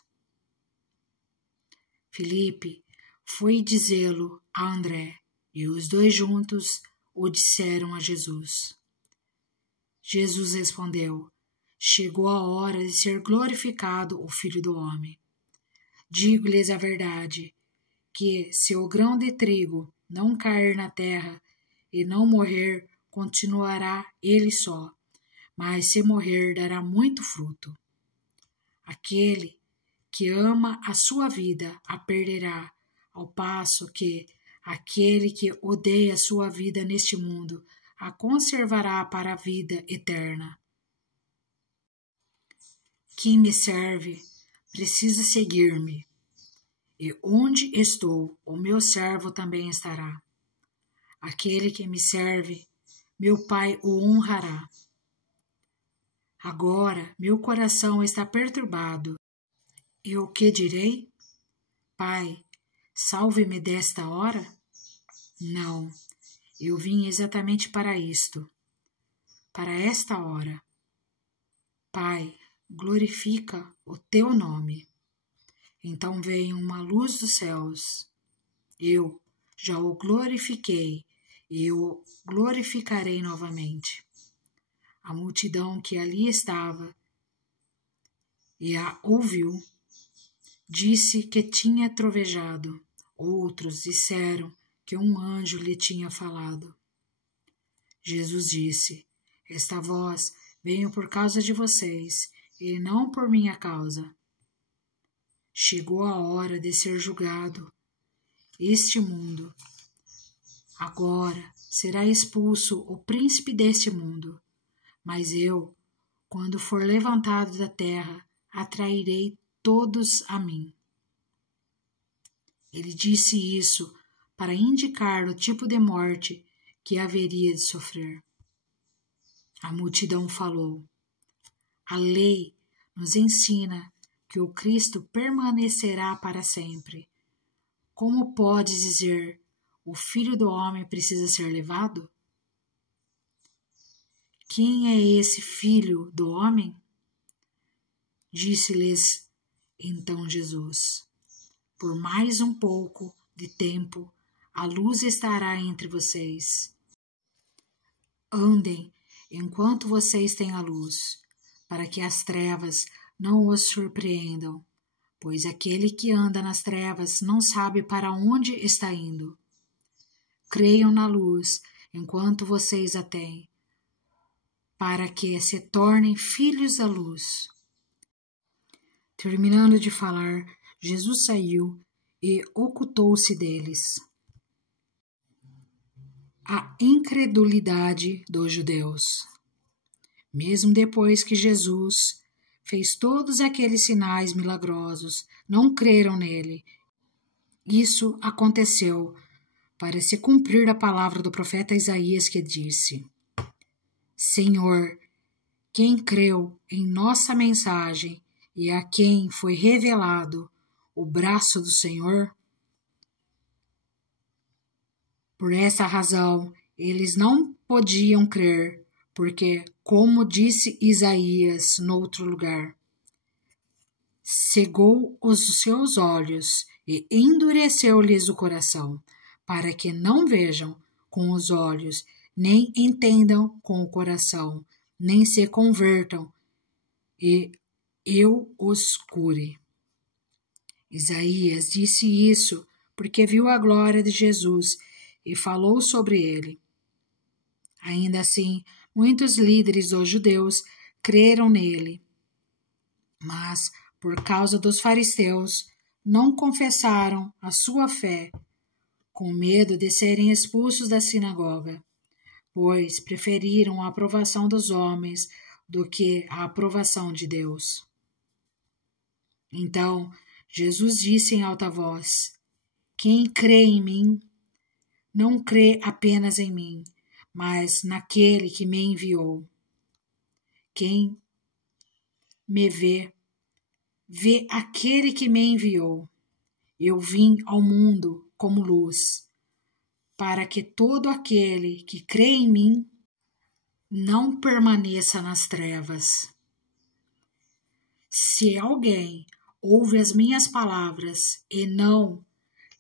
Filipe foi dizê-lo a André, e os dois juntos o disseram a Jesus. Jesus respondeu: Chegou a hora de ser glorificado o Filho do Homem. Digo-lhes a verdade, que se o grão de trigo não cair na terra e não morrer, continuará ele só, mas se morrer, dará muito fruto. Aquele que ama a sua vida a perderá, ao passo que aquele que odeia a sua vida neste mundo a conservará para a vida eterna. Quem me serve precisa seguir-me, e onde estou, o meu servo também estará. Aquele que me serve, meu Pai o honrará. Agora meu coração está perturbado. E o que direi? Pai, salve-me desta hora? Não, eu vim exatamente para isto, para esta hora. Pai, glorifica o teu nome. Então veio uma luz dos céus. Eu já o glorifiquei e o glorificarei novamente. A multidão que ali estava e a ouviu, disse que tinha trovejado. Outros disseram que um anjo lhe tinha falado. Jesus disse: Esta voz veio por causa de vocês, e não por minha causa. Chegou a hora de ser julgado este mundo. Agora será expulso o príncipe deste mundo. Mas eu, quando for levantado da terra, atrairei todos a mim. Ele disse isso para indicar o tipo de morte que haveria de sofrer. A multidão falou: A lei nos ensina que o Cristo permanecerá para sempre. Como podes dizer, o Filho do Homem precisa ser levado? Quem é esse Filho do Homem? Disse-lhes então Jesus: Por mais um pouco de tempo, a luz estará entre vocês. Andem enquanto vocês têm a luz, para que as trevas não os surpreendam, pois aquele que anda nas trevas não sabe para onde está indo. Creiam na luz enquanto vocês a têm, para que se tornem filhos da luz. Terminando de falar, Jesus saiu e ocultou-se deles. A incredulidade dos judeus. Mesmo depois que Jesus fez todos aqueles sinais milagrosos, não creram nele. Isso aconteceu para se cumprir a palavra do profeta Isaías, que disse: Senhor, quem creu em nossa mensagem e a quem foi revelado o braço do Senhor? Por essa razão, eles não podiam crer, porque, como disse Isaías noutro lugar, cegou os seus olhos e endureceu-lhes o coração, para que não vejam com os olhos, nem entendam com o coração, nem se convertam, e eu os cure. Isaías disse isso porque viu a glória de Jesus e falou sobre ele. Ainda assim, muitos líderes dos judeus creram nele, mas, por causa dos fariseus, não confessaram a sua fé, com medo de serem expulsos da sinagoga, pois preferiram a aprovação dos homens do que a aprovação de Deus. Então, Jesus disse em alta voz: Quem crê em mim, não crê apenas em mim, mas naquele que me enviou. Quem me vê, vê aquele que me enviou. Eu vim ao mundo como luz, para que todo aquele que crê em mim não permaneça nas trevas. Se alguém ouve as minhas palavras e não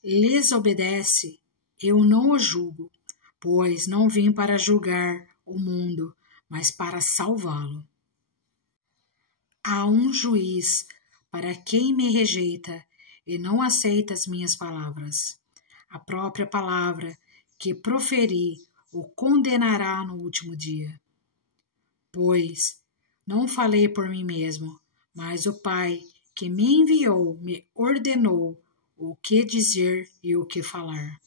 lhes obedece, eu não o julgo, pois não vim para julgar o mundo, mas para salvá-lo. Há um juiz para quem me rejeita e não aceita as minhas palavras. A própria palavra que proferi o condenará no último dia. Pois não falei por mim mesmo, mas o Pai que me enviou me ordenou o que dizer e o que falar.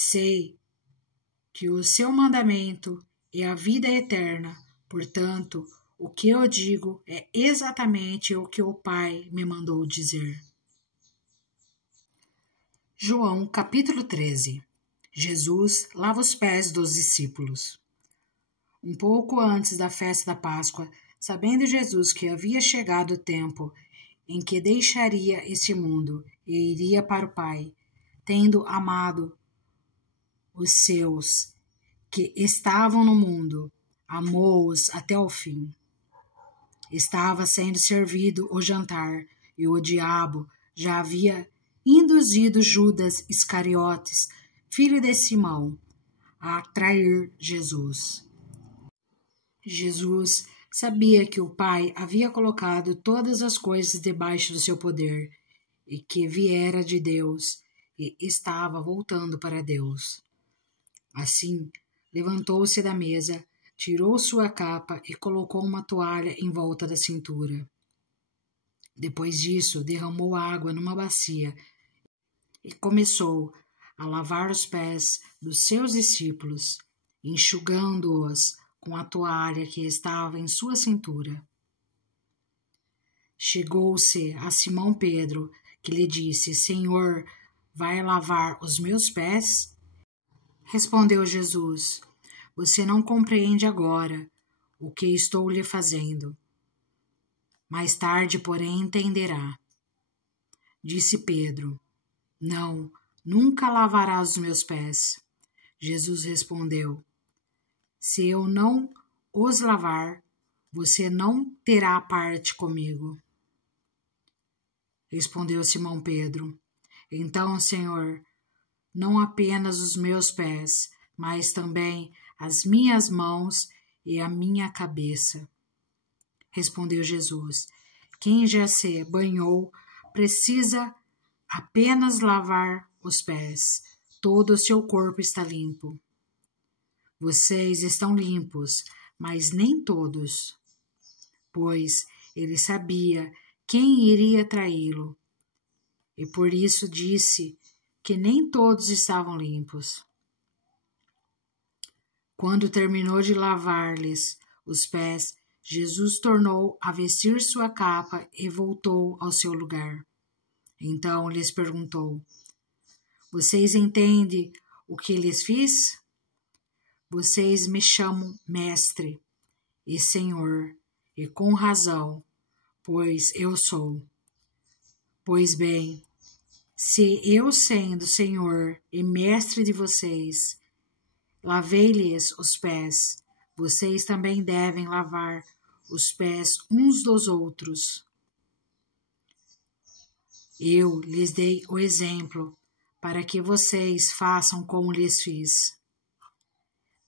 Sei que o seu mandamento é a vida eterna, portanto, o que eu digo é exatamente o que o Pai me mandou dizer. João capítulo 13. Jesus lava os pés dos discípulos. Um pouco antes da festa da Páscoa, sabendo Jesus que havia chegado o tempo em que deixaria este mundo e iria para o Pai, tendo amado os seus que estavam no mundo, amou-os até o fim. Estava sendo servido o jantar, e o diabo já havia induzido Judas Iscariotes, filho de Simão, a trair Jesus. Jesus sabia que o Pai havia colocado todas as coisas debaixo do seu poder, e que viera de Deus, e estava voltando para Deus. Assim, levantou-se da mesa, tirou sua capa e colocou uma toalha em volta da cintura. Depois disso, derramou água numa bacia e começou a lavar os pés dos seus discípulos, enxugando-os com a toalha que estava em sua cintura. Chegou-se a Simão Pedro, que lhe disse: Senhor, vai lavar os meus pés? Respondeu Jesus: Você não compreende agora o que estou lhe fazendo. Mais tarde, porém, entenderá. Disse Pedro: Não, nunca lavarás os meus pés. Jesus respondeu: Se eu não os lavar, você não terá parte comigo. Respondeu Simão Pedro: Então, Senhor, não apenas os meus pés, mas também as minhas mãos e a minha cabeça. respondeu Jesus. Quem já se banhou precisa apenas lavar os pés. Todo o seu corpo está limpo. Vocês estão limpos, mas nem todos. Pois ele sabia quem iria traí-lo, e por isso disse que nem todos estavam limpos. Quando terminou de lavar-lhes os pés, Jesus tornou a vestir sua capa e voltou ao seu lugar. Então lhes perguntou: Vocês entendem o que lhes fiz? Vocês me chamam Mestre e Senhor, e com razão, pois eu sou. Pois bem, se eu, sendo Senhor e Mestre de vocês, lavei-lhes os pés, vocês também devem lavar os pés uns dos outros. Eu lhes dei o exemplo para que vocês façam como lhes fiz.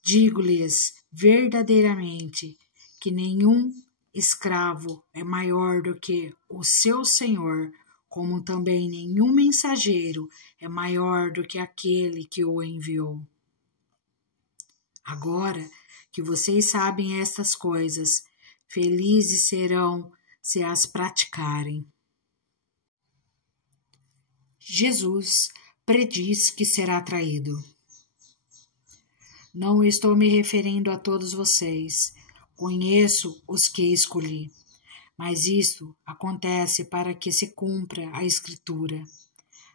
Digo-lhes verdadeiramente que nenhum escravo é maior do que o seu senhor, como também nenhum mensageiro é maior do que aquele que o enviou. Agora que vocês sabem estas coisas, felizes serão se as praticarem. Jesus prediz que será traído. Não estou me referindo a todos vocês. Conheço os que escolhi. Mas isto acontece para que se cumpra a Escritura.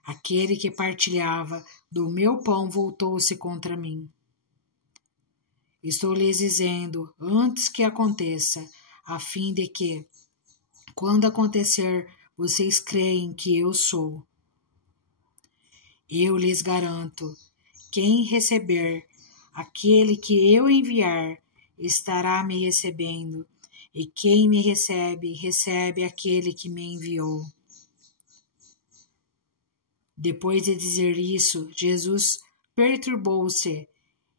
Aquele que partilhava do meu pão voltou-se contra mim. Estou lhes dizendo antes que aconteça, a fim de que, quando acontecer, vocês creem que eu sou. Eu lhes garanto, quem receber aquele que eu enviar, estará me recebendo, e quem me recebe, recebe aquele que me enviou. Depois de dizer isso, Jesus perturbou-se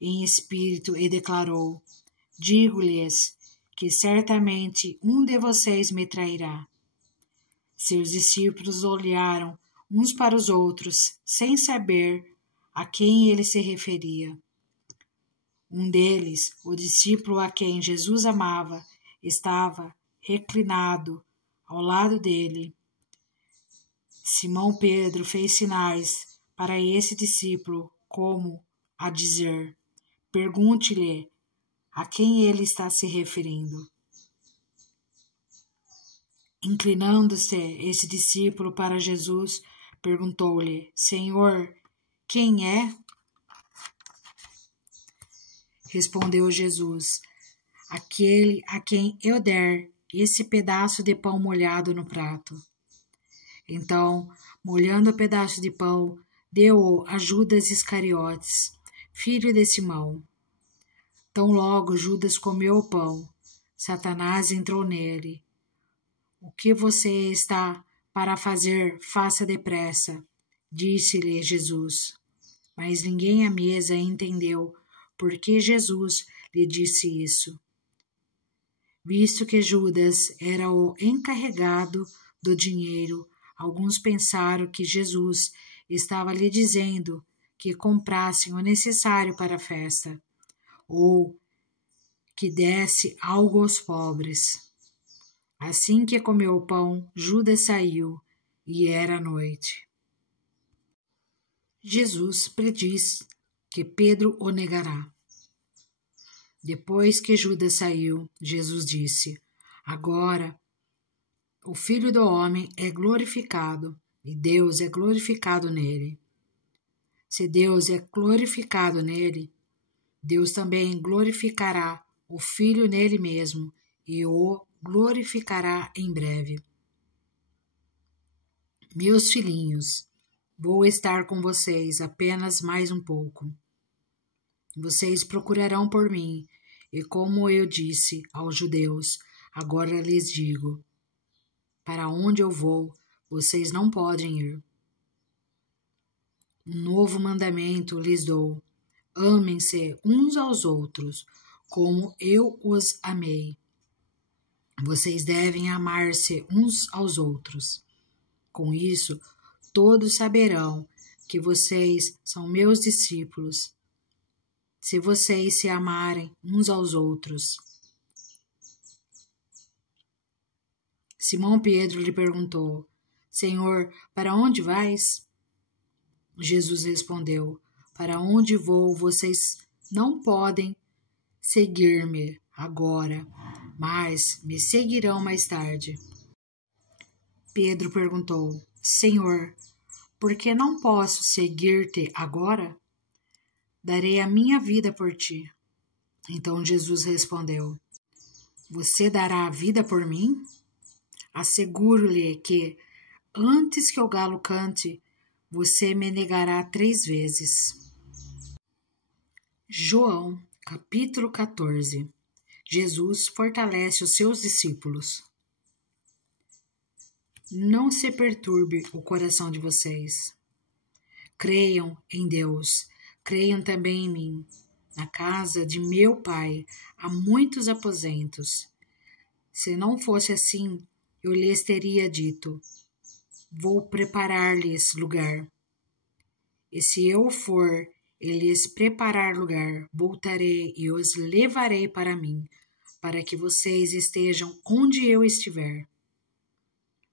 em espírito e declarou: Digo-lhes que certamente um de vocês me trairá. Seus discípulos olharam uns para os outros, sem saber a quem ele se referia. Um deles, o discípulo a quem Jesus amava, estava reclinado ao lado dele. Simão Pedro fez sinais para esse discípulo, como a dizer: Pergunte-lhe a quem ele está se referindo. Inclinando-se esse discípulo para Jesus, perguntou-lhe: Senhor, quem é? Respondeu Jesus: Aquele a quem eu der esse pedaço de pão molhado no prato. Então, molhando o pedaço de pão, deu-o a Judas Iscariotes, filho de Simão. Tão logo Judas comeu o pão, Satanás entrou nele. O que você está para fazer, faça depressa, disse-lhe Jesus. Mas ninguém à mesa entendeu por que Jesus lhe disse isso. Visto que Judas era o encarregado do dinheiro, alguns pensaram que Jesus estava lhe dizendo que comprassem o necessário para a festa, ou que desse algo aos pobres. Assim que comeu o pão, Judas saiu, e era noite. Jesus prediz que Pedro o negará. Depois que Judas saiu, Jesus disse: Agora o Filho do Homem é glorificado, e Deus é glorificado nele. Se Deus é glorificado nele, Deus também glorificará o Filho nele mesmo, e o glorificará em breve. Meus filhinhos, vou estar com vocês apenas mais um pouco. Vocês procurarão por mim, e como eu disse aos judeus, agora lhes digo: para onde eu vou, vocês não podem ir. Um novo mandamento lhes dou: amem-se uns aos outros, como eu os amei. Vocês devem amar-se uns aos outros. Com isso, todos saberão que vocês são meus discípulos, se vocês se amarem uns aos outros. Simão Pedro lhe perguntou: Senhor, para onde vais? Jesus respondeu: Para onde vou, vocês não podem seguir-me agora, mas me seguirão mais tarde. Pedro perguntou: Senhor, por que não posso seguir-te agora? Darei a minha vida por ti. Então Jesus respondeu: Você dará a vida por mim? Asseguro-lhe que, antes que o galo cante, você me negará 3 vezes. João, capítulo 14. Jesus fortalece os seus discípulos. Não se perturbe o coração de vocês. Creiam em Deus, creiam também em mim. Na casa de meu Pai há muitos aposentos. Se não fosse assim, eu lhes teria dito: Vou preparar-lhes lugar. E se eu for e lhes preparar lugar, voltarei e os levarei para mim, para que vocês estejam onde eu estiver.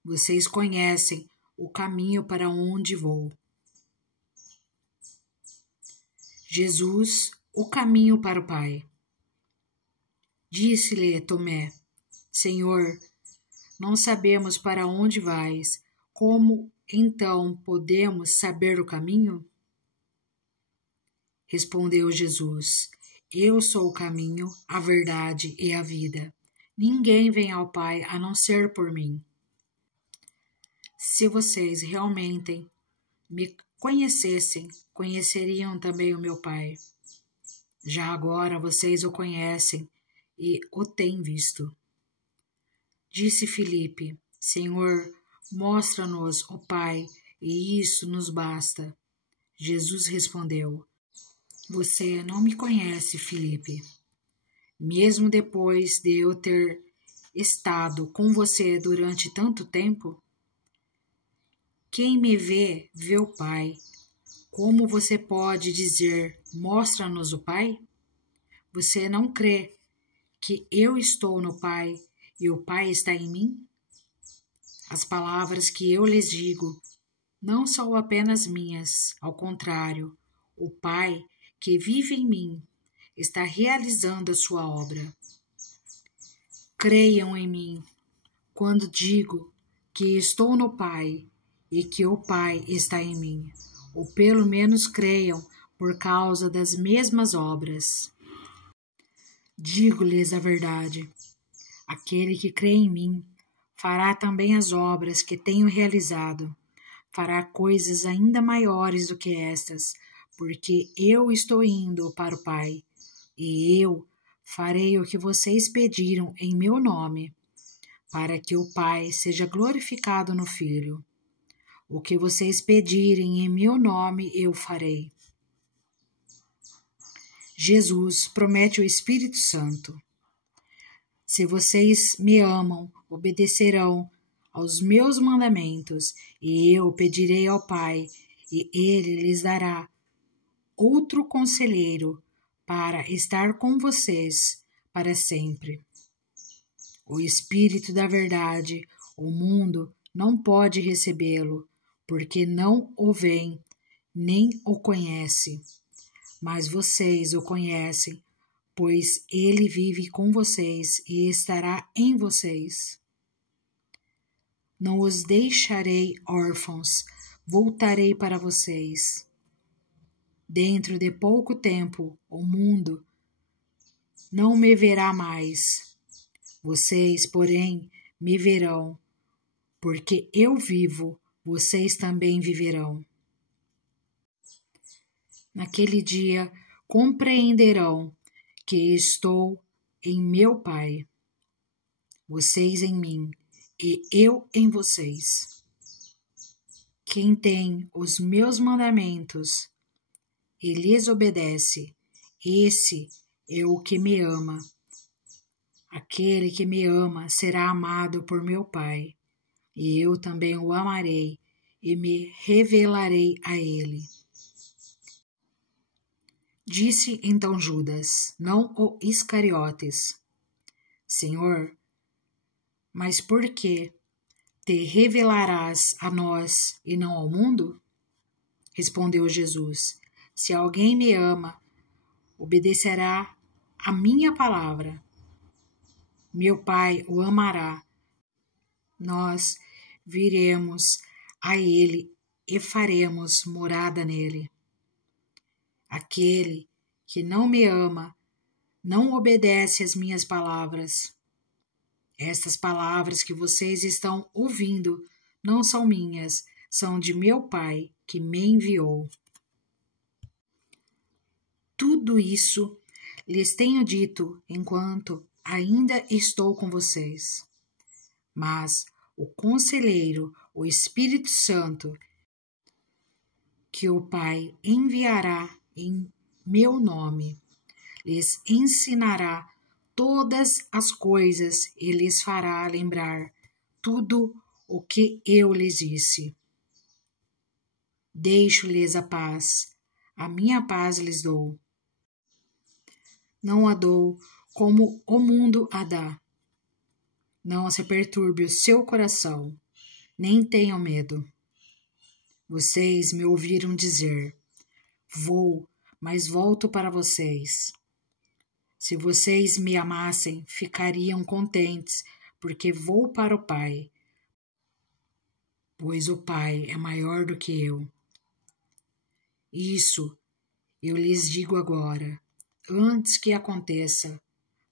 Vocês conhecem o caminho para onde vou. Jesus, o caminho para o Pai. Disse-lhe Tomé: Senhor, não sabemos para onde vais, como então podemos saber o caminho? Respondeu Jesus: Eu sou o caminho, a verdade e a vida. Ninguém vem ao Pai a não ser por mim. Se vocês realmente me conhecessem, conheceriam também o meu Pai. Já agora vocês o conhecem e o têm visto. Disse Filipe: Senhor, mostra-nos o Pai, e isso nos basta. Jesus respondeu: Você não me conhece, Filipe. Mesmo depois de eu ter estado com você durante tanto tempo? Quem me vê, vê o Pai. Como você pode dizer: mostra-nos o Pai? Você não crê que eu estou no Pai e o Pai está em mim? As palavras que eu lhes digo não são apenas minhas, ao contrário, o Pai que vive em mim está realizando a sua obra. Creiam em mim quando digo que estou no Pai e que o Pai está em mim, ou pelo menos creiam por causa das mesmas obras. Digo-lhes a verdade: aquele que crê em mim fará também as obras que tenho realizado, fará coisas ainda maiores do que estas, porque eu estou indo para o Pai, e eu farei o que vocês pediram em meu nome, para que o Pai seja glorificado no Filho. O que vocês pedirem em meu nome, eu farei. Jesus promete o Espírito Santo. Se vocês me amam, obedecerão aos meus mandamentos, e eu pedirei ao Pai, e ele lhes dará outro conselheiro para estar com vocês para sempre. O Espírito da Verdade, o mundo não pode recebê-lo, porque não o vê, nem o conhece. Mas vocês o conhecem, pois ele vive com vocês e estará em vocês. Não os deixarei órfãos, voltarei para vocês. Dentro de pouco tempo, o mundo não me verá mais. Vocês, porém, me verão, porque eu vivo, vocês também viverão. Naquele dia compreenderão que estou em meu Pai, vocês em mim e eu em vocês. Quem tem os meus mandamentos e lhes obedece, esse é o que me ama. Aquele que me ama será amado por meu Pai, e eu também o amarei e me revelarei a ele. Disse então Judas, não o Iscariotes: Senhor, mas por que te revelarás a nós e não ao mundo? Respondeu Jesus: Se alguém me ama, obedecerá a minha palavra. Meu Pai o amará. Nós viremos a ele e faremos morada nele. Aquele que não me ama não obedece às minhas palavras. Estas palavras que vocês estão ouvindo não são minhas, são de meu Pai que me enviou. Tudo isso lhes tenho dito enquanto ainda estou com vocês. Mas o Conselheiro, o Espírito Santo, que o Pai enviará em meu nome, lhes ensinará todas as coisas e lhes fará lembrar tudo o que eu lhes disse. Deixo-lhes a paz, a minha paz lhes dou. Não a dou como o mundo a dá. Não se perturbe o seu coração, nem tenham medo. Vocês me ouviram dizer: vou, mas volto para vocês. Se vocês me amassem, ficariam contentes, porque vou para o Pai, pois o Pai é maior do que eu. Isso eu lhes digo agora, antes que aconteça,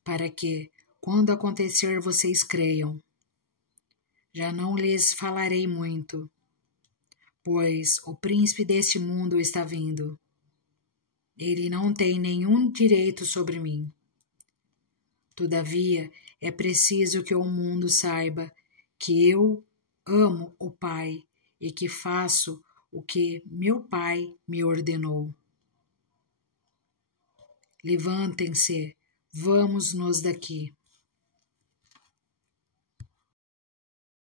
para que, quando acontecer, vocês creiam. Já não lhes falarei muito, pois o príncipe deste mundo está vindo. Ele não tem nenhum direito sobre mim. Todavia, é preciso que o mundo saiba que eu amo o Pai e que faço o que meu Pai me ordenou. Levantem-se, vamos-nos daqui.